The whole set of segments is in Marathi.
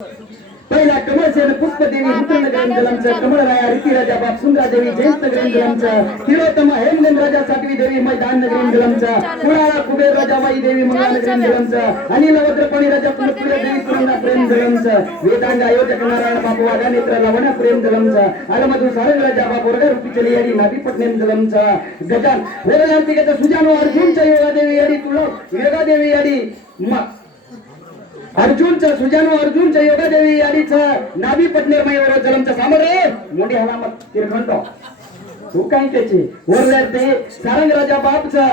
पहिला कमळसेन पुष्पदेवी रुद्रनगरेंद्रलमचं कमळराया रीतिराजा बाप सुंदरादेवी जयंतनगरेंद्रलमचं तिलोत्तम हेमगन राजा सातवी देवी मैदान नगरेंद्रलमचं कुळाळा कुबेर राजा माई देवी मंगळनगरेंद्रलमचं अनिल वज्रपणी राजा पुलपुरे देवी कुरुंदा प्रेमदलमचं वेदांग आयोजक नारायण बापू वागा नेत्र लवण प्रेमदलमचं अलमधु सारंग राजा बाप वर्ग रूपी चली याडी नाभी पटनेंदलमचं गजान वेदांतिकेचं सुजानो अर्जुनच्या योगादेवी याडी तुळक योगादेवी याडी अर्जुनचा सुजानो अर्जुनच्या योगादेवी याडीचं नाभी पटनेर मयवर जलमचं सामरे मोठी हलामत तिरखंडो तू काय त्याची वरले ते सारंग राजा बापचं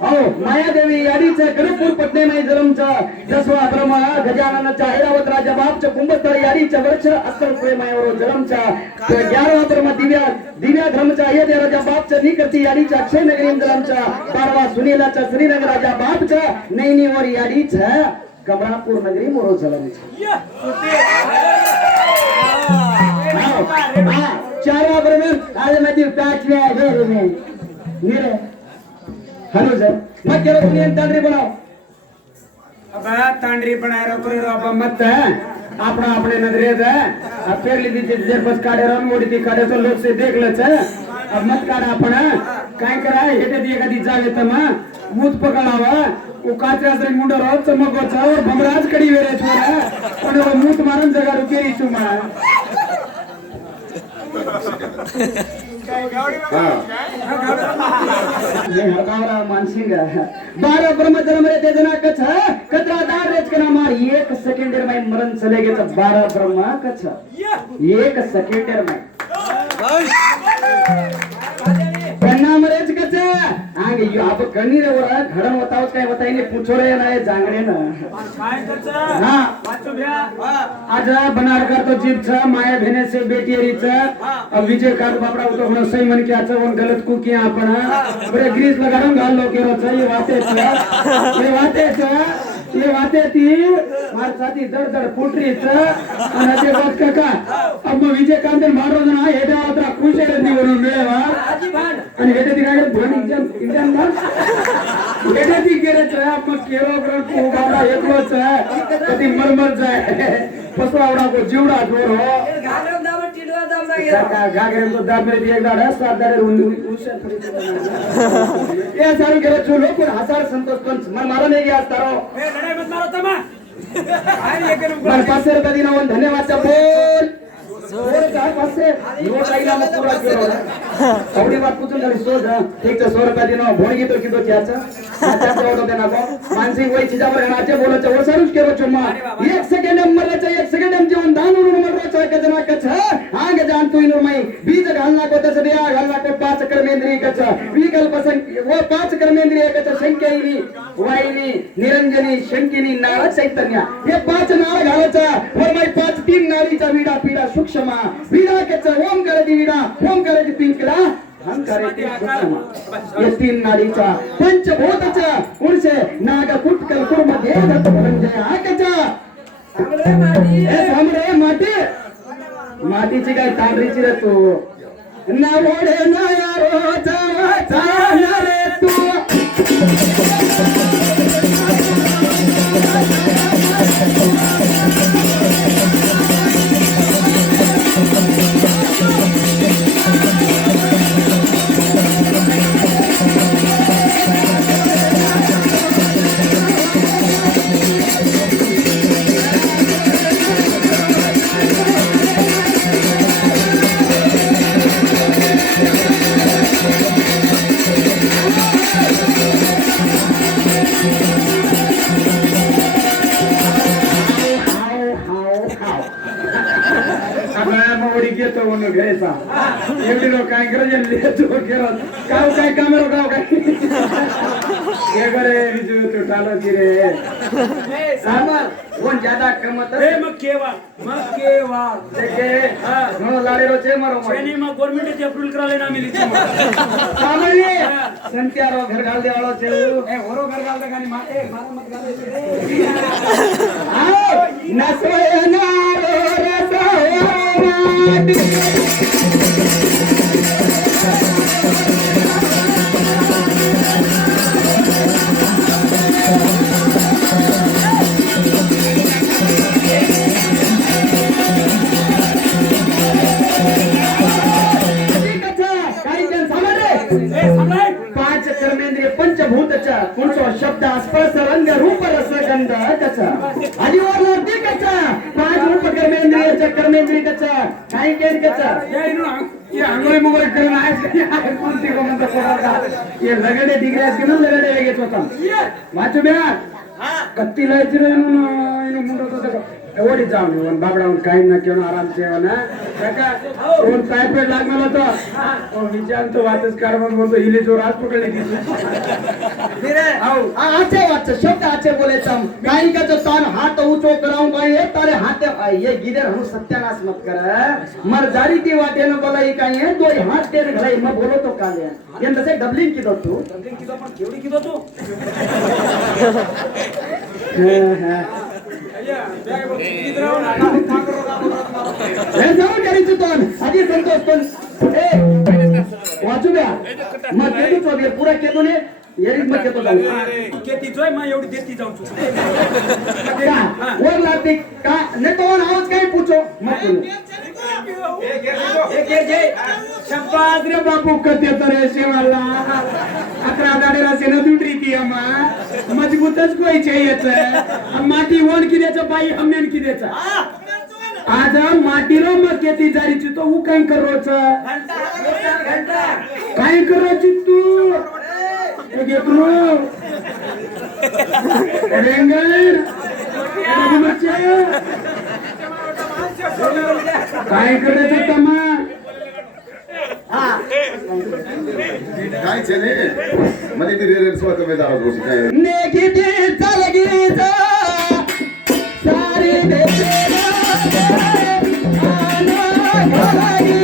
अहो मायादेवी याडीचं गणपूर पटने मय जलमचं जसवा ब्रह्मा गजाननचा ऐरावत राजा बापचं कुंभस्थळ याडीचं वर्ष अस्तर पुळे मयवर जलमचं 11वा ब्रह्मा दिव्या धर्मचा अयोध्या राजा बापचं निकर्ती याडीचं अक्षय नगरी जलमचं 12वा सुनीलाचा श्रीनगर राजा बापचं नैनीवर याडीचं कमळापूर नगरी मोरो जलमचं 4वा बरोबर आज मध्ये 5व्या घर में निरे हॅलो सर मत केलं तुम्ही तांडरी बनाव अबा तांडरी बनायरो करो अब मत आपण आपले नजरेत पेरली तिथे जरबस काढे रन मोडी ती काढे तो लोक से देख लच अब मत काढ आपण काय करा हेटे ती एखादी जागे तमा मूत पकडावा ओ काचऱ्या सरी मुंडर चमकवचा और भमराज कडी वेरे छोरा पण वो मूत मारन जगा रुकेरी तुमा मानसिंग 12 ब्रह्मजन्म रे तेजना कछ कतरा दार रेच कना मार 1 सेकंडर में मरण चले गए तो 12 ब्रह्मा कछ 1 सेकंडर में पन्ना मरेच कछ आगे यो आप कणी रे वरा घडन बतावत काय बताईने पूछो रे ना जांगडे ना काय कछ हां वाचो भ्या आज बनारकर तो जीव छ माया भेने से बेटी री छ अब विजय काट बापड़ा तो होना सही मन क्या छ उन गलत को किया आपण बरे ग्रीस लगाडून घाल लो केरो छ ये वाते ती मार साथी दड दड फुटरी छ आणि ते बात काका अब विजय कांदन मारो ना हेडा आत्रा खुश आहे ती वरून मेवा आणि हेडा ती काय भोनी इंडियन मार हेडा ती केरे छ अब केरो ग्रह को बाबा एकलो छ कधी मरमर जाय पसवावडा को जीवडा जोर हो गागरम दाम टिडवा दाम ना काका गागरम तो दाम में एक दाड सात दाड उसे ये सारू केरो छ लोक हजार संतोष पण मन मारो नाही आज तारो ए लढाई मत मारो तमा काय हे करू मन 500 रुपये दिना वन धन्यवाद बोल और काय पासे यो टाइला मत पूरा केरो आवडी बात पूछून झाली सोज ठीक છે 100 रुपये दिनो भोणगी तो कितो छाचा छाचा ओडो देना को मानसिंग वही चिजावर नाचे बोलो छ और सारूच केरो छ मा 1 सेकंड मरले छ 1 सेकंड जीवन दान उन मरलो छ कजना कछ आंग जान तू इनो मई बीज घालना को दस दिया घालना को 5 कर्मेंद्रिय कछ विकल्प वो 5 कर्मेंद्रिय कछ संख्याईनी वाईनी निरंजनी शंकिनी नाळ चैतन्य हे 5 नाळ घालायचा और मई 5 3 नाळीचा विडा पीडा सूक्ष्म विडा कछ ओम करती विडा ओम करती पिंकला हम करे ते सूक्ष्म ये 3 नाळीचा पंचभूतचा उनसे नाग कुटकल कुर्म देहत धनंजय आकचा सामरे माटी मातीची काय तांबरीची रे तू ना ओढे ना यारो चावा रे तू एवढी लोक काय करायचे काय कामेरो गाव काय ये करे विजू तो टालो रे सामर कोण ज्यादा कमत ए मक्केवा देखे नो लाडे रो छे मारो छेनी में गवर्नमेंट जे अप्रूवल करा लेना मिली छे सामने संत्यारो घर गाल देवाळो छे ए होरो घर गाल दे गानी माटे मारा मत गाले आओ नसवे ना रो गंदा कच्चा आधी वरती कच्चा पाच रूप कर्मेंद्रिय कर्मेंद्रिय कच्चा काही केन कच्चा ये आंघोळी मुंगोळी करून आहेस कोणती कोणता पोराला ये लगडे डिग्री असते ना लगडे लगेच होता वाचू ब्या कत्ती लायची रे मुंडो तो एवढी जाऊन येऊन बाबडावून काही ना केव्हा आराम सेवना काका कोण टायफॉइड लागणार होता विचारतो वाचच काढ मग म्हणतो हिले जो रात पकडली आचे वाच शब्द आचे बोलेचा काही का जो तान हाथ ऊंचो कराऊं काही है तारे हाथ ये गिदर हम सत्यानाश मत कर मर जारी की वाटे न बोलाई काही है दो हाथ तेरे घलाई म बोलो तो काले ये तसे डबलिंग की दो तू डबलिंग की दो पण केवढी की दो तू हे जाऊ करायचं तो आधी संतोष पण ए वाचू द्या मग केतू तो पुरा केतू ने येरीत मग केतो जाऊ केती जोय मग एवढी देती जाऊ वर लागते का ने तो आवाज काही पूछो मग शब्बाद रे बापू कते तरे शिवाला अकरा गाडीला सेना दुटरी ती अमा मजबूतच कोई चाहिए माटी वण किदेचं बाई हमनेन किदेचं आज माटीरो मग केती जारीची तो उ काय करोच काय करोची तू घेतलो रेंगर काय करायचं तमा काय चले मध्ये ती रेल्वे स्वतः में जावं गोष्ट काय नेकिती चालगी जा सारी देशे आना घालागी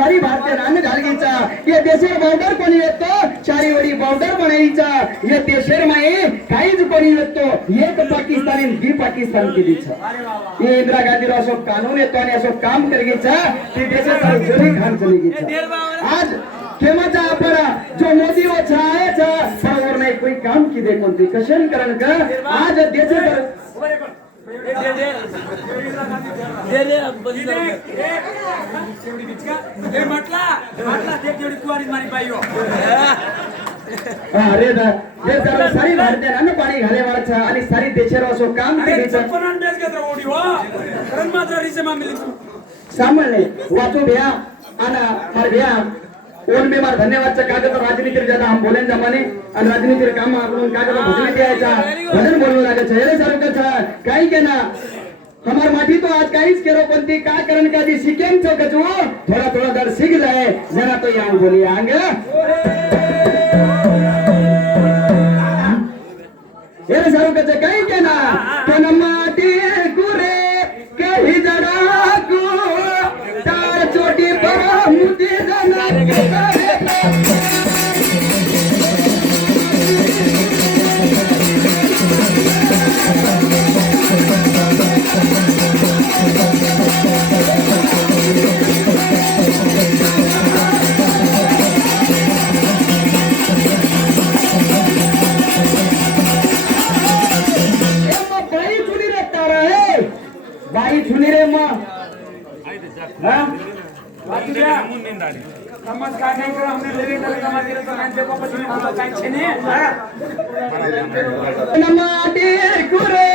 सारी भारतीय रान घालगीचा ये देशेर बॉर्डर कोणी येतो चारी वडी बॉर्डर बनायचा ये देशेर माये काहीच कोणी येतो एक पाकिस्तानी दी पाकिस्तान केलीचा ये इंदिरा गांधी रो असो कानून येतो आणि असो काम करगीचा ती देशाचा जरी खान चलीगीचा आज केमाचा आपला जो मोदी वो छायचा बरोबर नाही कोई काम की दे कोणती कशन करण का आज देशाचा अरे हे सारी भारतीयांना पाणी घाले वाचा आणि सारी देशावर असो काम सामान्य वाचो भैया आना मार भैया ओन में मार धन्यवाद चा कागज राजनीति ज्यादा हम बोलें जमाने और राजनीति काम आपण कागज घोषणा द्यायचा भजन बोलू लागायचं हे सारखं काही के ना हमार माटी तो आज काहीच केरो पण ती का करण का दी शिकेन छो कजो थोड़ा थोड़ा दर सीख जाए जरा तो यहाँ बोली आंगे ये सारखं काही के ना पण माटी कुरे कही जरा को चार चोटी पर मुती जना बाई छुनी रे मां समाज काय नाही कर हमने लेले समाज दिले तर काय देखो पछी होता काय छेने नमाडी गुरे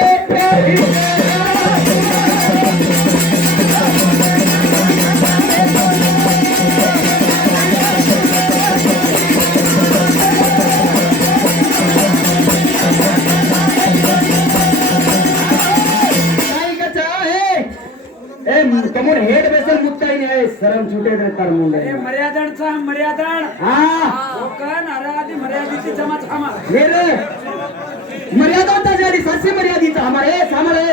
कमोर हेड बेसन मुक्त कुठे येते तार मुंडे हे मर्यादणचा मर्यादण हा कोकण आराधी मर्यादिती जमाच खामा हे रे मर्यादा होता जाडी सातशे मर्यादित हमारे सामरे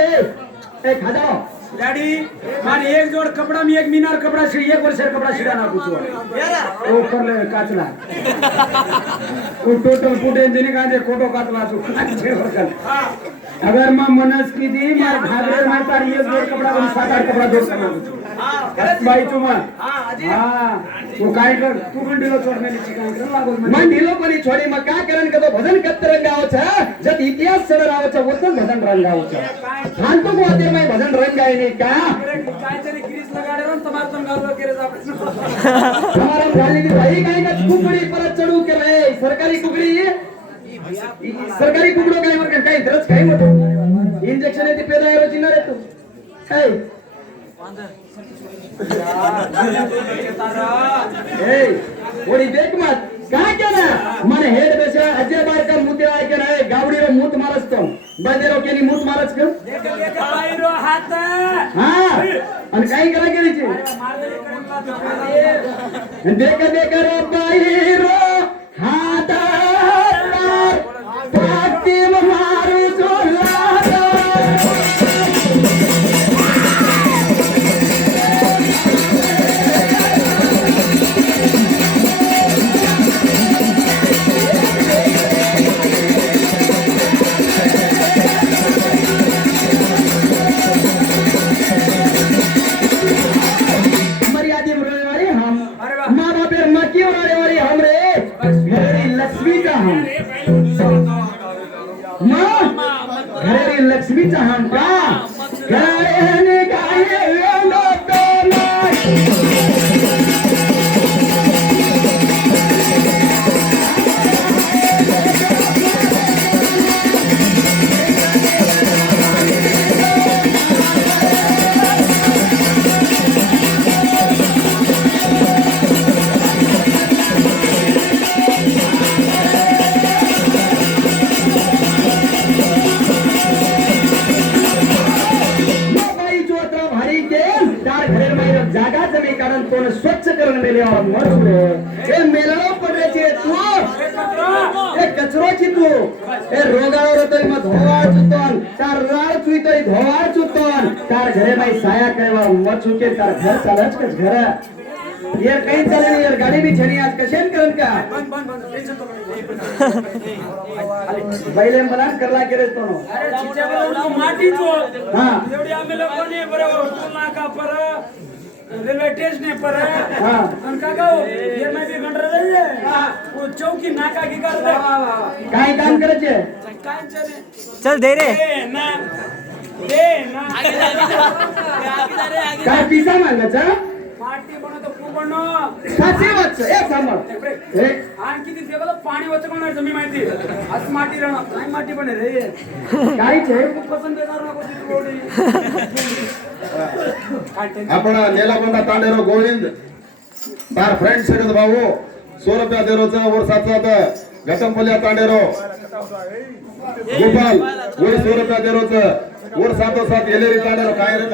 एक हजार डॅडी मार एक जोड कपडा मी एक मीनार कपडा एक वर्ष कपडा शिडा ना कुछ ओ करले काचला ओ टोटल फुटे जने का दे कोटो काचला तू अगर मैं मनस की दी मार घागरे में तार एक जोड कपडा बन सात आठ कपडा जोड करना कुछ भाई तुम हां वो काय कर तू पण दिलो छोडने चिकन कर लागो मन ढिलो परी छोडी मग का करण का तो भजन कत रंगाव छ जत इतिहास सर राव छ वतन भजन रंगाव छ खान तो को आते मैं भजन रंगाय नहीं का काय तरी ग्रीस लगाडे रन तमार तन गावलो केरे हमारा गाली की भाई काय का कुकड़ी पर चढू के रे सरकारी कुकड़ी सरकारी कुकड़ो काय मर काय दरच काय मत इंजेक्शन आहे ते पेदा रोजी न रे तू हे ए ओडी देख मत काय केला मन हेड बेसा अजय बार का मुते आय के नाही गावडी रो मूत मारस तो बदेरो केनी मूत मारस के देख देख बाईरो हात हां आणि काय करा केलीची देख देख रे बाईरो हात पाटी मारू सोला लक्ष्मीचा हम का गायने गाये लोकांना स्वच्छ करून मेल्यावर मरले हे मेलाव पडल्याचे तू हे कचरोची तू हे रोगावर तरी मग धोवाळ चुतन तार राळ चुईतोय धोवाळ चुतन तार घरे बाई साया करेवा मर चुके तार घर चालच कस घर यार काही चाले नाही यार गाडी भी छणी आज कशेन करन का बैले मलान करला केरे तो नो अरे चिचे बोलो माटी चो हां एवढी आम्ही लोकांनी बरोबर तुलना का पर रेलवे स्टेशन पर हां अन का गाओ ये मैं भी गंडर रही है वो चौकी नाका की कर दे काय काम करायचे काय चले चल दे रे ना आगे जा रे आगे काय पिसा मागायचा माटी बनतो पूर्ण साची वाच एक सांभाळ हे आण किती देवलं पाणी वच कोणाचं मी माहिती आज माटी राहणार काय माटी बने रे काहीच आहे खूप पसंत येणार नको ती रोडी आपण नेलागोंडा तांडेरो गोविंद तार फ्रेंड सगत भाऊ 100 रुपया देरोचा वर्षाचा घटंपल्या तांडेरो गोपाल वही 100 रुपया देरोचा वर सातो सात एलेरी तांडेरो काय रे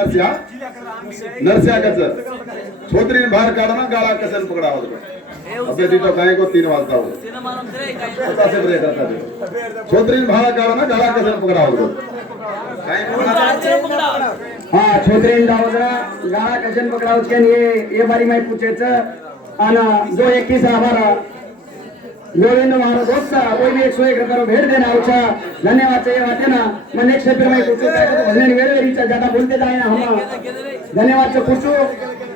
नरसिया कच छोत्री बाहर काढना गाळा कसन पकडावा अबे तो काय को 3 वाजता हो पता से ब्रेक करता छोत्री बाहर काढना गाळा कसन पकडावा काय पकडावा हाँ छोकरे दावजरा गाड़ा कशन पकड़ाओ के ये बारी मैं पूछे छ आना 221 हमारा गोविंद हमारा दोस्त कोई भी 101 रुपये भेंट देना उछा धन्यवाद चाहिए बातें ना मैं नेक्स्ट फिर मैं पूछूं क्या तो भजन वेरे रीचा ज्यादा बोलते जाए ना हम धन्यवाद से पूछूं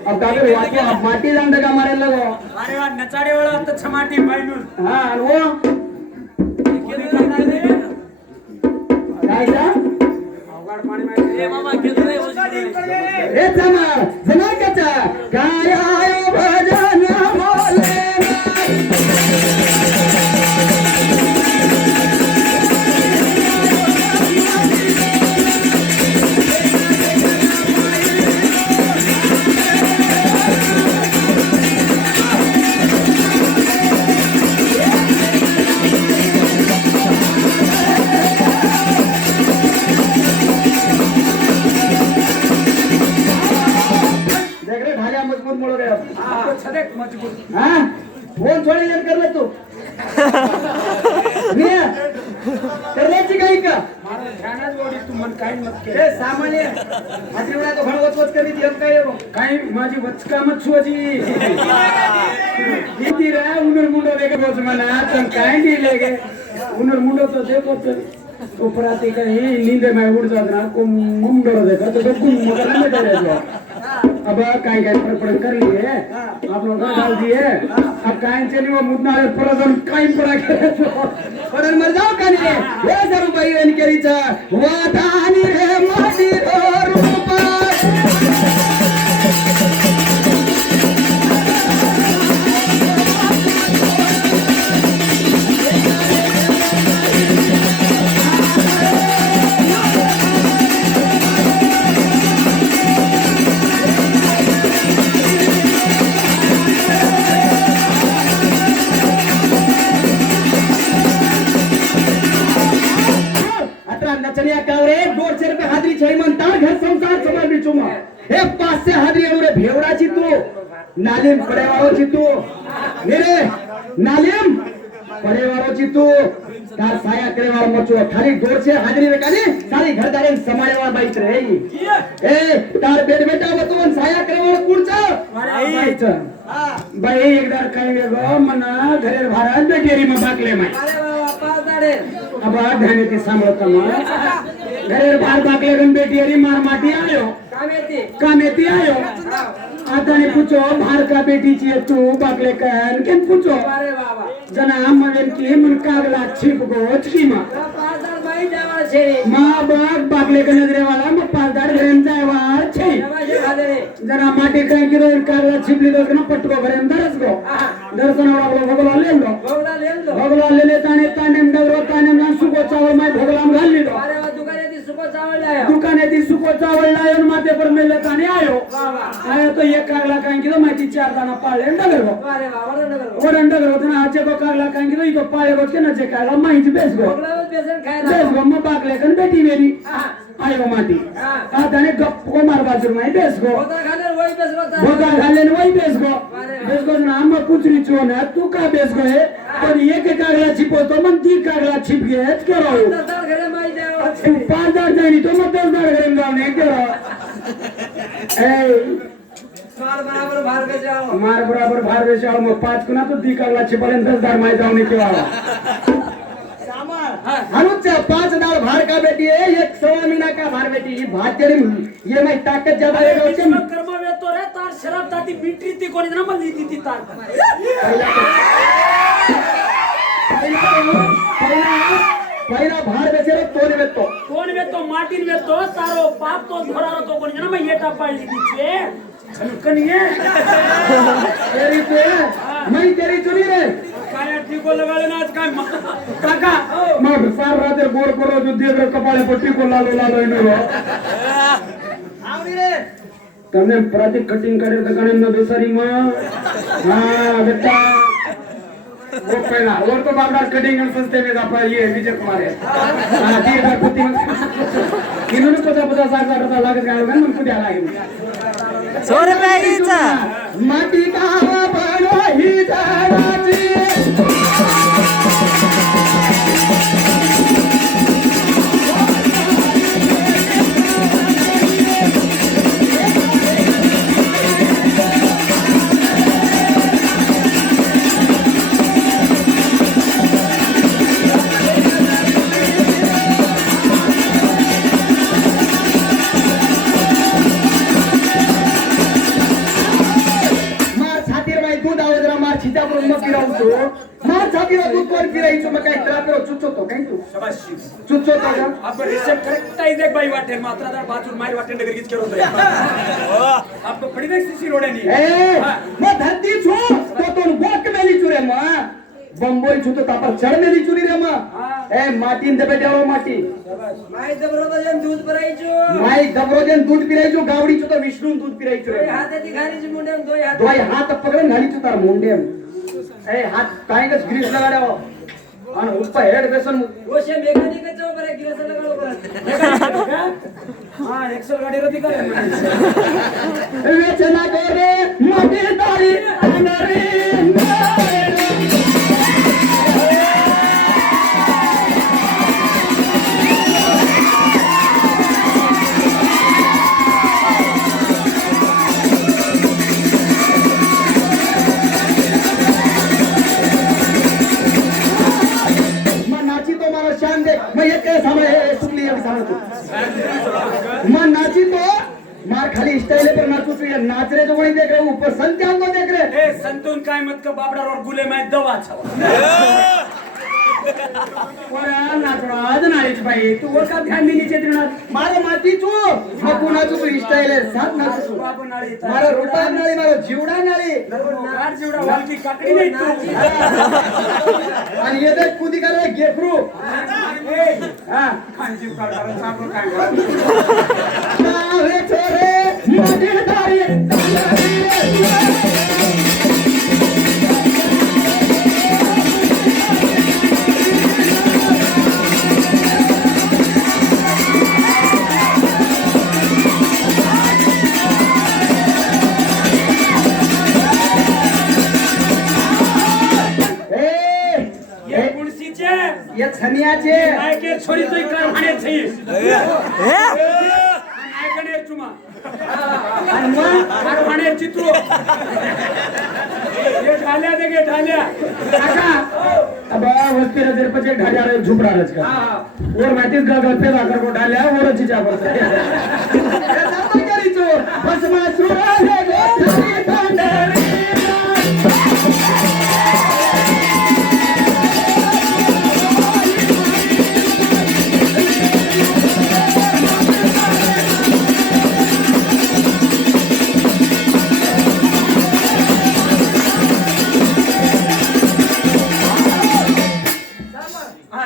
अब काबे वाक्य अब माटी जान दगा मारे लगो अरे वाह नचाडे वाला तो छमाटी बाईनून हां वो किती करणार रे काय जा अवघड पाणी माहिती ए मामा किती रे ए जना जना कचा काय आयो भजन बोले फोन सोडे येऊन करलं तू विनया, करल्याची काही का मारा ध्यानात गोडी तू मन काही मत के हे सामान्य हातरी उडा तो घणवत वच करी ती काय येऊ काही माझी वचकामत सोजी किती रे उनर मुंडो देखे बोच मना तन काय दिले गे उनर मुंडो तो देखो तो पराती काही नींद में उड़ जात ना को मुंडो देखा तो गुम मगर में डरे जो अब काय काय पड़ कर लिए आप लोग डाल दिए अब काय चली वो मुदना परदन काय पड़ा के पडन मर जाऊ का रे हे जरू बाई वेन करीचा वादानी रे माटी रूपा चलिया कावरे 200 रुपये हाजरी छई म्हणता घर संसार समा बिचुमा हे 500 हाजरी एवढे भेवडाची तू नालिम पडेवाळोची तू मेरे नालिम पडेवाळोची तू तार साया करेवाळ मचो खाली 200 हाजरी रे खाली सारी घरदारे समाळेवाळ बाईत रे ए तार बेड बेटा बतून साया करेवाळ कुडचा बाईच बाई एकदा काय गो मना घरेर भारत बेटेरी में बाकले माय अरे बाबा पाच दाडे अब ध्यान ती सांभळत मग घरेर बार बाकले गन बेटेरी मार माटी आयो काम येती आयो आता ने पूछो भार का बेटी ची तू बाकले कन केन पूछो अरे बाबा जना मवेन की मन कागला छिप गो छकी मा पाच दाड बाई देवाळ छे माँ बाप बाकले का नजरे वाला मैं 5 दाड़ घरेम जायवार छे देवाळे खाले जरा माटी काय किलो कागला छिपली दो कन पटको घरेम दरस गो दर्शन वाला भगला ले लो भोगला लेलो भगला ले ताने ताने डगरो ताने ना सुको चावल माय भगलाम घाल ली दो अरे वा दुकाने ती सुको चावल लायो दुकाने ती सुको चावल लायो माथे पर मेले ताने आयो आयो तो एक कागला काय किलो माती 4 दाना पाले डगर गो अरे बाबा नगर और डगर गो तना आचे को कागला काय किलो इको पाले गो के ना जे कागला माहिती बेस गो भोगला बेसन खायला बेस गो म बाकले कन बेटी मेरी आयो माटी आता ने गप को मार बाजू में बेस गो होता खाने वही बेसन भोगा घाले वही बेस गो नाम पुत्री चो ना तू का बेस गो है पर एक कागला छिपो तो मन 3 कागला छिप गए करो दस दाड घरे माई देवाळ तू 5 दाड़ जानी तो मत 10 दाड़ घरे जाने करो ए मार बराबर भार के जाओ मार बराबर भार बेच आओ मैं 5 कुना तो 3 कागला छिपले 10 दाड़ माई जाने के वाला हनुचा 5 दाल भार का बेटी है एक सवा महीना का भार बेटी ये भातेरी ये मैं ताकत ज्यादा है गावचे कर्म वेतो रे तार शराब ताती मिट्री ती कोणी ना मल्ली ती तार पहिला भार बेचे रे तोने बेतो कोण वेतो माटीन वेतो तारो बाप तो धोरारो तो कोणी ना मैं येटा पाळली तिचे कनिये तेरी पे मैं तेरी चुनी रे काय टिको लगाले ना आज काय काका मैं सार रात गोर करो जो देख रे कपाळे पट्टी को लालो लालो इनो आवनी रे तने प्रति कटिंग करे दकाने न बेसारी मां हां बेटा वो पहला और तो बागदार कटिंग संस्थे में जापा ये विजय कुमार है हां 3000 प्रति इन्होंने 50 लाख लागत गायो गन मन कुड्या लागे 100 रुपये हीचा माटी का बनो ही झाडाची मार छातीला दूध वर फिरायचो मग काय ट्राफिरो चुचतो काय तू शाबाशी चुचतो का अब रिसेप्ट करेक्ट टाइज एक बाई वाटे मात्रा दार बाजू मारी वाटे नगर कीच करो तो आपको पड़ी देख सीसी रोड है नहीं ए मैं धरती छु तो तोन बोक मेली चुरे मा बंबोई छु तो तापर चढ़ मेली चुरी रे मा ए माटीन दबे देवो माटी माई दबरोजन दूध भरायचो माई दबरोजन दूध पिरायचो गावडी छु तो विष्णू दूध पिरायचो रे हाताची खालीची मुंडे दोय हात दोय हात पकडून घाली छु तार मुंडे ए हात कायगस ग्रीस लगाड्याव आणि उप्पा हेड बेसन ओशे मेकॅनिक चो बरे गिरस लगाडो परत हां एक्सेल गाडी रती करे वेचना करे मोठी तारी अनरी खाली स्टाइल पर नाचू तू, ये नाच रहे जो वही देख रहे हो, ऊपर संत हमको देख रहे। ए संतून काय मत का बाबड़ा और गुले में दवा छवा पोरा नाचणं आज नाहीच बाई तू वर का ध्यान दिली चित्रणा मारो माती तू मकू नाचू तू स्टाइल है साथ नाचू तू बाबू नाळी मारो रूपा नाळी मारो जीवडा नाळी गार जीवडा वालकी काकडी नाही तू आणि ये देख कुदी कर गेफरू हा खांची काढणार सापड काय नावे छोरे माझे दारी ये कुणसीचे ये छनियाचे काय के छोरी तोय काय म्हणे छै नाही गणे चुमा आणि मग कार म्हणे चित्रो ये ढाल्या दे गे ढाल्या काका अब वस्ती नजर पचे ढाल्या रे झुपड़ा रच का और मैटिस गल पे आकर को डाल्या और चीजा पर करी चोर बस मा सुरा है गो थांडे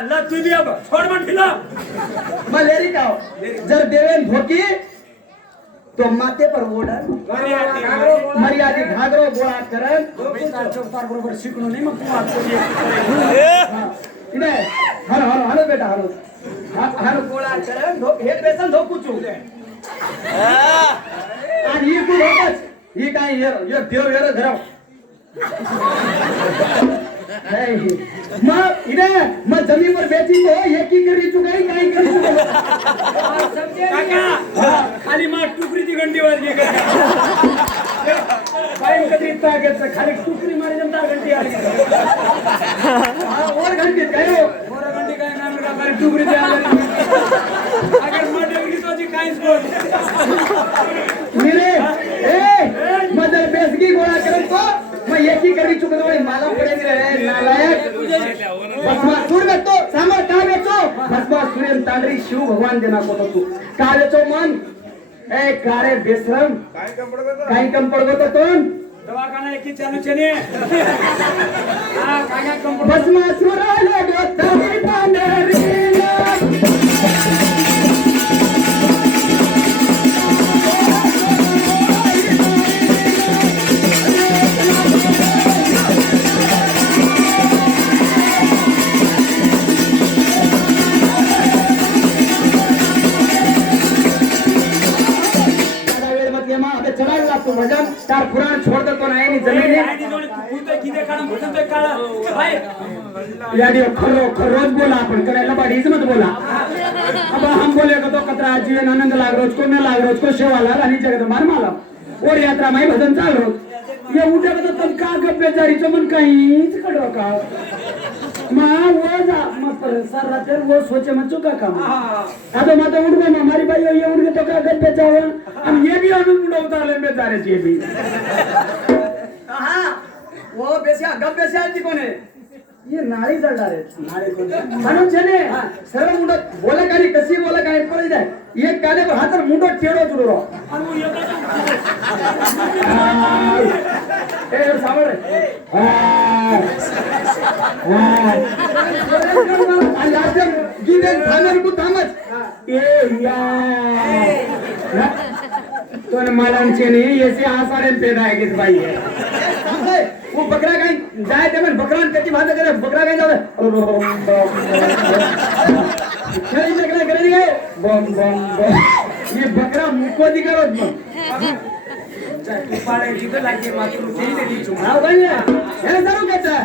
ला तू भी अब छोड़ मत खिला मलेरी का जर देवेन भोकी तो माते पर ओढण मर्यादी घागरो गोळा करन चौतार बरोबर शिकलो नाही मग तू आज इने हर हर हर बेटा हर हर गोळा करन हे पेसन धोकुचू आणि ही तू धोकच ही काय ये देव येर धरव मग इने मग जमीन पर बेची तो एक ही करी चुकाई काय करी चुका काका खाली मा टुकरी ती घंटी वाजली का बाई कधी तागेच खाली टुकरी मारी जमता घंटी आली और घंटे काय हो मोरा घंटी काय नाम का बाई टुकरी ते आली अगर मा डगरी तो जी काहीच बोल मिरे ए मदर बेसगी गोळा करत तो मैं एक ही करी चुका तो माला पड़े रे नालायक भस्मा सूर में तो सामर का बेचो भस्मा सूर्य तांडरी शिव भगवान देना को तो तू का बेचो मन ए कारे बेशरम काही कम पडगो तो तोन दवाखाना एक ही चालू चले हां काय कम भस्मा सूर आले गो तरी तांडरी तार पुराण छोड़ दे तो नहीं जमीन आईनी जोडी कुठे किती काढ म्हणतो ते काढ भाई याडी रोज बोला आपण करायला बाडीच मत बोला अब हम बोले को तो कतरा जीवन आनंद लाग रोज को न लाग रोज को सेवाला आणि जगदंबार माला और यात्रा माई भजन चाल रोज ये उठे तो तन का गप्पे जारीचं मन काहीच कडो का मा वो जा मत सर रात वो सोचे मत चुका काम आता माता उठ गो हमारी भाई ये उठ तो का गप्पे जाओ हम ये भी अनु मुंडा उतार ले बेचारे ये भी हां वो बेसिया गप बेसिया जी कोने ये नाळी जळणार आहे नाळी कोने म्हणून छने सरळ मुंडो बोला काही कशी बोला काही पडे जाय एक काने पर हातर मुंडो टेडो जुडो ए सावर आणि आज गिदेन थांबर तू थांबच ए या तो न मालांचे नहीं ऐसे आसारे पैदा है किस भाई है वो बकरा गाय जाए ते मन बकरान कच्ची भात करे बकरा गाय जावे खेळी बकरा करे गए बम बम बम ये बकरा मुको दी करो पाळे जिथे लागे मात्र ते दिली चुमा हां भाई हे जरूर कहता